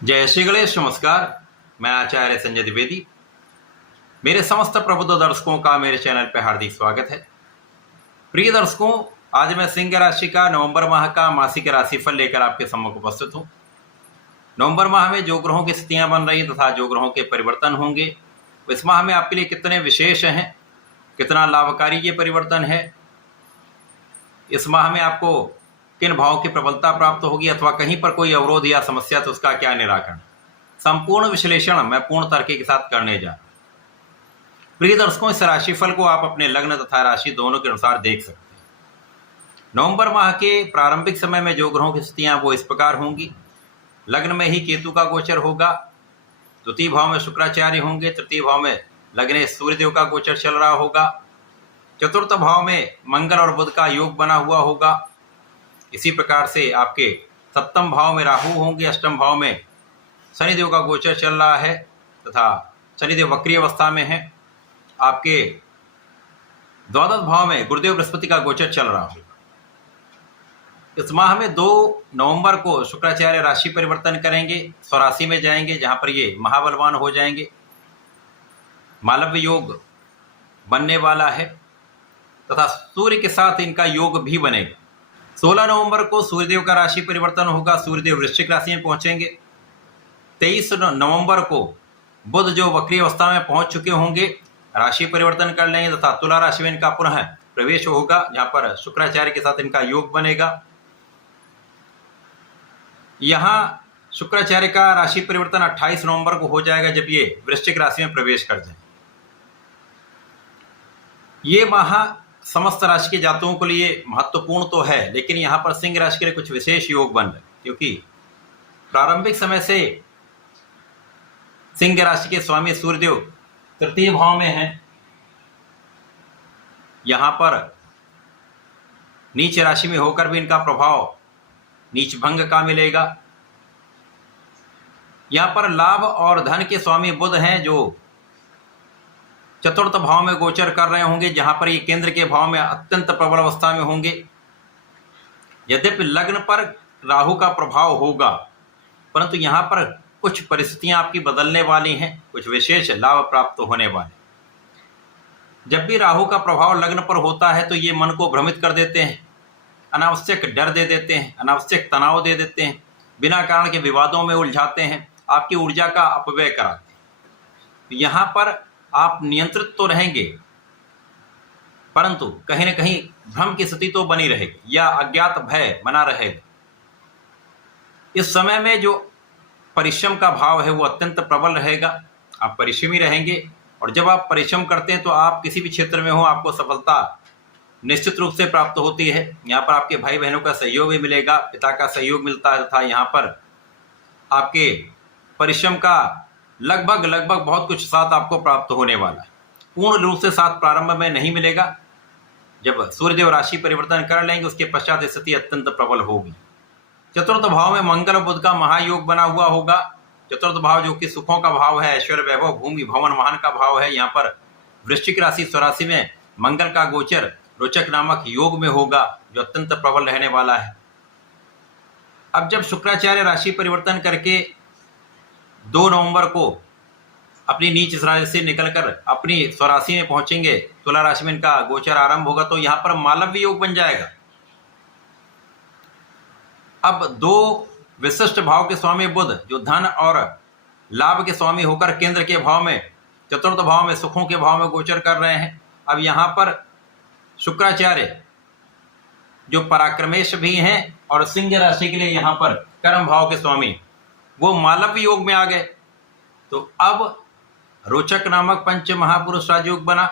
जय श्री गणेश। नमस्कार, मैं आचार्य संजय द्विवेदी। मेरे समस्त प्रबुद्ध दर्शकों का मेरे चैनल पर हार्दिक स्वागत है। प्रिय दर्शकों, आज मैं सिंह राशि का नवंबर माह का मासिक राशिफल लेकर आपके सम्मुख उपस्थित हूँ। नवंबर माह में जो ग्रहों की स्थितियां बन रही तथा जो ग्रहों के परिवर्तन होंगे, इस माह में आपके लिए कितने विशेष हैं, कितना लाभकारी ये परिवर्तन है, इस माह में आपको किन भावों की प्रबलता प्राप्त होगी अथवा कहीं पर कोई अवरोध या समस्या तो उसका क्या निराकरण, संपूर्ण विश्लेषण मैं पूर्ण तर्क के साथ करने जा रहा हूं। प्रिय दर्शकों, इस राशिफल को आप अपने लग्न तथा राशि दोनों के अनुसार देख सकते हैं। नवंबर माह के प्रारंभिक समय में जो ग्रहों की स्थितियां वो इस प्रकार होंगी। लग्न में ही केतु का गोचर होगा, द्वितीय भाव में शुक्राचार्य होंगे, तृतीय भाव में लग्न सूर्यदेव का गोचर चल रहा होगा, चतुर्थ भाव में मंगल और बुध का योग बना हुआ होगा। इसी प्रकार से आपके सप्तम भाव में राहु होंगे, अष्टम भाव में शनिदेव का गोचर चल रहा है तथा शनिदेव वक्री अवस्था में है। आपके द्वादश भाव में गुरुदेव बृहस्पति का गोचर चल रहा होगा। इस माह में 2 नवंबर को शुक्राचार्य राशि परिवर्तन करेंगे, स्वराशि में जाएंगे, जहां पर ये महाबलवान हो जाएंगे। मालव्य योग बनने वाला है तथा सूर्य के साथ इनका योग भी बनेगा। 16 नवंबर को सूर्यदेव का राशि परिवर्तन होगा, सूर्यदेव वृश्चिक राशि में पहुंचेंगे। 23 नवंबर को बुध जो वक्री अवस्था में पहुंच चुके होंगे राशि परिवर्तन कर लेंगे तथा तुला राशि में इनका पुनः प्रवेश होगा, जहां पर शुक्राचार्य के साथ इनका योग बनेगा। यहां शुक्राचार्य का राशि परिवर्तन 28 नवंबर को हो जाएगा, जब ये वृश्चिक राशि में प्रवेश कर जाए। ये माह समस्त राशि के जातकों के लिए महत्वपूर्ण तो है, लेकिन यहाँ पर सिंह राशि के लिए कुछ विशेष योग बन रहे, क्योंकि प्रारंभिक समय से सिंह राशि के स्वामी सूर्यदेव तृतीय भाव में हैं। यहाँ पर नीच राशि में होकर भी इनका प्रभाव नीच भंग का मिलेगा। यहाँ पर लाभ और धन के स्वामी बुध हैं, जो चतुर्थ भाव में गोचर कर रहे होंगे, जहां पर ये केंद्र के भाव में अत्यंत प्रबल अवस्था में होंगे। यद्यपि लग्न पर राहु का प्रभाव होगा, परंतु यहां पर कुछ परिस्थितियां आपकी बदलने वाली हैं, कुछ विशेष लाभ प्राप्त होने वाले। जब भी राहु का प्रभाव लग्न पर होता है तो ये मन को भ्रमित कर देते हैं, अनावश्यक डर दे देते हैं, अनावश्यक तनाव दे देते हैं, बिना कारण के विवादों में उलझाते हैं, आपकी ऊर्जा का अपव्यय कराते हैं। यहाँ पर आप नियंत्रित तो रहेंगे, परंतु कहीं न कहीं भ्रम की स्थिति तो बनी रहेगी या अज्ञात भय बना रहेगा। इस समय में जो परिश्रम का भाव है वो अत्यंत प्रबल रहेगा। आप परिश्रमी रहेंगे, और जब आप परिश्रम करते हैं तो आप किसी भी क्षेत्र में हो, आपको सफलता निश्चित रूप से प्राप्त होती है। यहाँ पर आपके भाई बहनों का सहयोग भी मिलेगा, पिता का सहयोग मिलता है तथा यहाँ पर आपके परिश्रम का लगभग बहुत कुछ साथ आपको प्राप्त होने वाला है। पूर्ण रूप से साथ प्रारंभ में नहीं मिलेगा, जब सूर्यदेव राशि परिवर्तन कर लेंगे उसके पश्चात स्थिति अत्यंत प्रबल होगी। चतुर्थ भाव में मंगल और बुध का महायोग बना हुआ होगा। चतुर्थ भाव जो कि सुखों का भाव है, ऐश्वर्य वैभव भूमि भवन वाहन का भाव है, यहाँ पर वृश्चिक राशि स्वराशि में मंगल का गोचर रोचक नामक योग में होगा, जो अत्यंत प्रबल रहने वाला है। अब जब शुक्राचार्य राशि परिवर्तन करके 2 नवंबर को अपनी नीच राशि से निकलकर अपनी स्वराशि में पहुंचेंगे, तुला राशि में इनका गोचर आरंभ होगा, तो यहां पर मालव्य योग बन जाएगा। अब 2 विशिष्ट भाव के स्वामी बुध, जो धन और लाभ के स्वामी होकर केंद्र के भाव में, चतुर्थ भाव में, सुखों के भाव में गोचर कर रहे हैं। अब यहां पर शुक्राचार्य जो पराक्रमेश भी हैं और सिंह राशि के लिए यहाँ पर कर्म भाव के स्वामी, वो मालव्य योग में आ गए। तो अब रोचक नामक पंच महापुरुष राजयोग बना,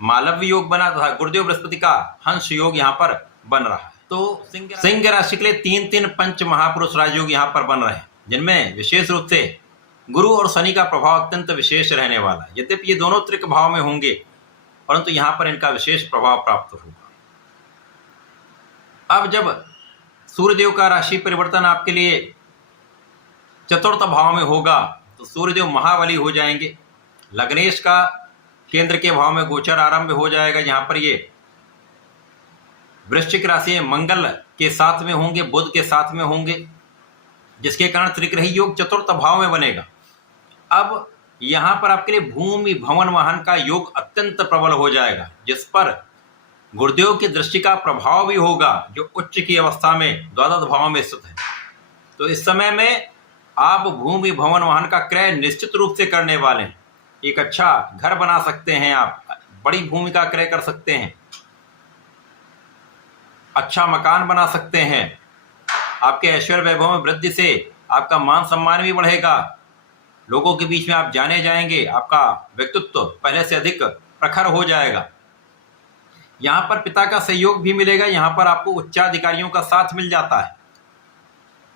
मालव्य योग बना तथा गुरुदेव बृहस्पति का हंस योग यहाँ पर बन रहा है। तो सिंह राशि के लिए 3 पंच महापुरुष राजयोग यहाँ पर बन रहे हैं, जिनमें विशेष रूप से गुरु और शनि का प्रभाव अत्यंत विशेष रहने वाला है। यद्यपि ये दोनों त्रिक भाव में होंगे, परंतु यहाँ पर इनका विशेष प्रभाव प्राप्त होगा। अब जब सूर्यदेव का राशि परिवर्तन आपके लिए चतुर्थ भाव में होगा तो सूर्यदेव महाबली हो जाएंगे। लग्नेश का केंद्र के भाव में गोचर आरंभ हो जाएगा, जहां पर ये वृश्चिक राशि में मंगल के साथ में होंगे, बुध के साथ में होंगे। जिसके कारण त्रिग्रही योग चतुर्थ भाव में बनेगा। अब यहाँ पर आपके लिए भूमि भवन वाहन का योग अत्यंत प्रबल हो जाएगा, जिस पर गुरुदेव की दृष्टि का प्रभाव भी होगा, जो उच्च की अवस्था में द्वादश भाव में स्थित है। तो इस समय में आप भूमि भवन वाहन का क्रय निश्चित रूप से करने वाले हैं। एक अच्छा घर बना सकते हैं, आप बड़ी भूमि का क्रय कर सकते हैं, अच्छा मकान बना सकते हैं। आपके ऐश्वर्य वैभव में वृद्धि से आपका मान सम्मान भी बढ़ेगा, लोगों के बीच में आप जाने जाएंगे, आपका व्यक्तित्व पहले से अधिक प्रखर हो जाएगा। यहाँ पर पिता का सहयोग भी मिलेगा, यहाँ पर आपको उच्चाधिकारियों का साथ मिल जाता है।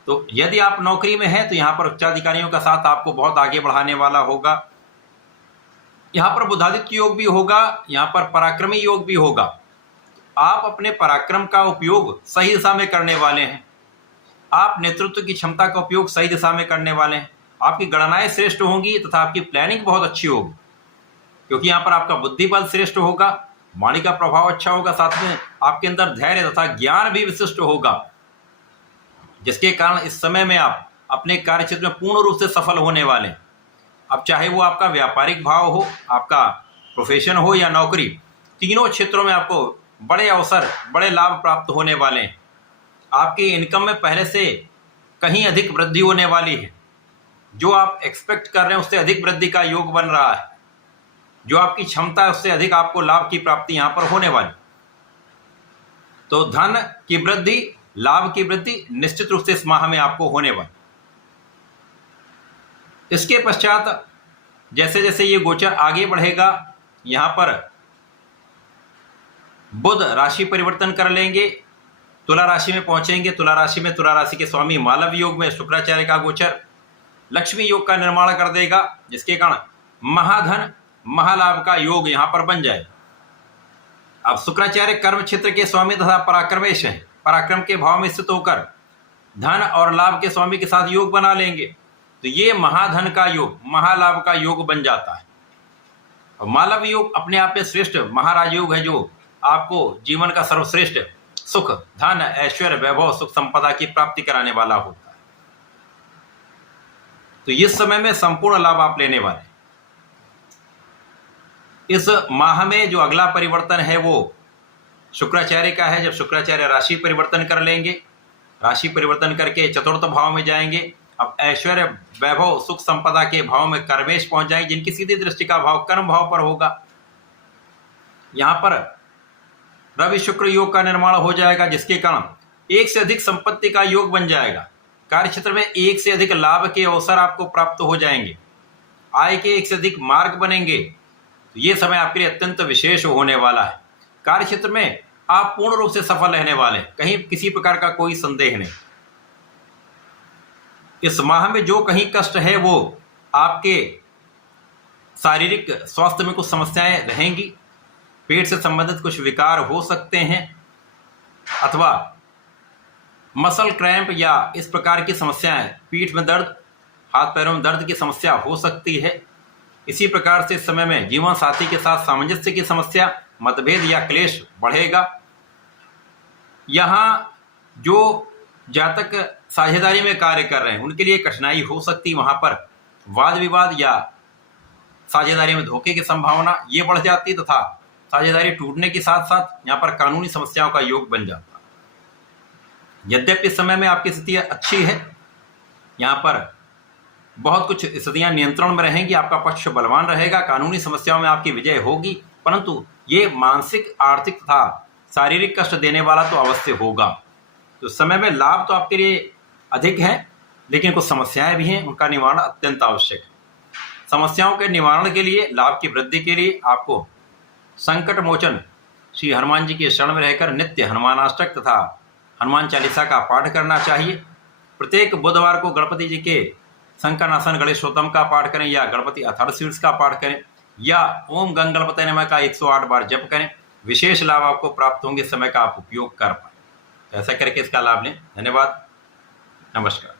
तो यदि आप नौकरी में हैं तो यहाँ पर उच्चाधिकारियों का साथ आपको बहुत आगे बढ़ाने वाला होगा। यहाँ पर बुधादित्य योग भी होगा, यहाँ पर पराक्रमी योग भी होगा। आप अपने पराक्रम का उपयोग सही दिशा में करने वाले हैं, आप नेतृत्व की क्षमता का उपयोग सही दिशा में करने वाले हैं। आपकी गणनाएं श्रेष्ठ होंगी तथा आपकी प्लानिंग बहुत अच्छी होगी, क्योंकि यहाँ पर आपका बुद्धि बल श्रेष्ठ होगा, वाणी का प्रभाव अच्छा होगा, साथ में आपके अंदर धैर्य तथा ज्ञान भी विशिष्ट होगा, जिसके कारण इस समय में आप अपने कार्य क्षेत्र में पूर्ण रूप से सफल होने वाले हैं। अब चाहे वो आपका व्यापारिक भाव हो, आपका प्रोफेशन हो या नौकरी, तीनों क्षेत्रों में आपको बड़े अवसर, बड़े लाभ प्राप्त होने वाले हैं। आपकी इनकम में पहले से कहीं अधिक वृद्धि होने वाली है, जो आप एक्सपेक्ट कर रहे हैं उससे अधिक वृद्धि का योग बन रहा है, जो आपकी क्षमता है उससे अधिक आपको लाभ की प्राप्ति यहाँ पर होने वाली। तो धन की वृद्धि, लाभ की वृद्धि निश्चित रूप से इस माह में आपको होने वाली। इसके पश्चात जैसे जैसे ये गोचर आगे बढ़ेगा, यहाँ पर बुध राशि परिवर्तन कर लेंगे, तुला राशि में पहुंचेंगे। तुला राशि में तुला राशि के स्वामी मालव योग में शुक्राचार्य का गोचर लक्ष्मी योग का निर्माण कर देगा, जिसके कारण महाधन महालाभ का योग यहां पर बन जाए। अब शुक्राचार्य कर्म क्षेत्र के स्वामी तथा पराक्रमेश हैं, पराक्रम के भाव में स्थित होकर धन और लाभ के स्वामी के साथ योग बना लेंगे, तो ये महाधन का योग, महालाभ का योग बन जाता है। और मालव योग अपने आप में श्रेष्ठ महाराज योग है, जो आपको जीवन का सर्वश्रेष्ठ सुख, धन, ऐश्वर्य, वैभव, सुख संपदा की प्राप्ति कराने वाला होता है। तो इस समय में संपूर्ण लाभ आप लेने वाले हैं। इस माह में जो अगला परिवर्तन है वो शुक्राचार्य का है। जब शुक्राचार्य राशि परिवर्तन कर लेंगे, राशि परिवर्तन करके चतुर्थ भाव में जाएंगे। अब ऐश्वर्य, वैभव, सुख संपदा के भाव में कर्मेश पहुंच जाएंगे, जिनकी सीधी दृष्टि का भाव कर्म भाव पर होगा। यहां पर रवि शुक्र योग का निर्माण हो जाएगा, जिसके कारण एक से अधिक संपत्ति का योग बन जाएगा। कार्य क्षेत्र में एक से अधिक लाभ के अवसर आपको प्राप्त हो जाएंगे, आय के एक से अधिक मार्ग बनेंगे। तो ये समय आपके लिए अत्यंत विशेष होने वाला है। कार्य क्षेत्र में आप पूर्ण रूप से सफल रहने वाले हैं, कहीं किसी प्रकार का कोई संदेह नहीं। इस माह में जो कहीं कष्ट है वो आपके शारीरिक स्वास्थ्य में कुछ समस्याएं रहेंगी, पेट से संबंधित कुछ विकार हो सकते हैं, अथवा मसल क्रैम्प या इस प्रकार की समस्याएं, पीठ में दर्द, हाथ पैरों में दर्द की समस्या हो सकती है। इसी प्रकार से इस समय में जीवन साथी के साथ सामंजस्य की समस्या, मतभेद या क्लेश बढ़ेगा। यहाँ जो जातक साझेदारी में कार्य कर रहे हैं उनके लिए कठिनाई हो सकती है, वहाँ पर वाद विवाद या साझेदारी में धोखे की संभावना ये बढ़ जाती, तथा साझेदारी टूटने के साथ साथ यहाँ पर कानूनी समस्याओं का योग बन जाता। यद्यपि इस समय में आपकी स्थिति अच्छी है, यहाँ पर बहुत कुछ स्थितियाँ नियंत्रण में रहेंगी, आपका पक्ष बलवान रहेगा, कानूनी समस्याओं में आपकी विजय होगी, परंतु ये मानसिक, आर्थिक तथा शारीरिक कष्ट देने वाला तो अवश्य होगा। तो समय में लाभ तो आपके लिए अधिक है, लेकिन कुछ समस्याएं भी हैं, उनका निवारण अत्यंत आवश्यक है। समस्याओं के निवारण के लिए, लाभ की वृद्धि के लिए आपको संकट मोचन श्री हनुमान जी के शरण में रहकर नित्य हनुमानाष्टक तथा हनुमान चालीसा का पाठ करना चाहिए। प्रत्येक बुधवार को गणपति जी के संकनासन गणेशोत्तम का पाठ करें, या गणपति अथर्वशीर्ष का पाठ करें, या ओम गंग गणपति नमः का 108 बार जप करें। विशेष लाभ आपको प्राप्त होंगे, समय का आप उपयोग कर पाएं। ऐसा करके इसका लाभ लें। धन्यवाद, नमस्कार।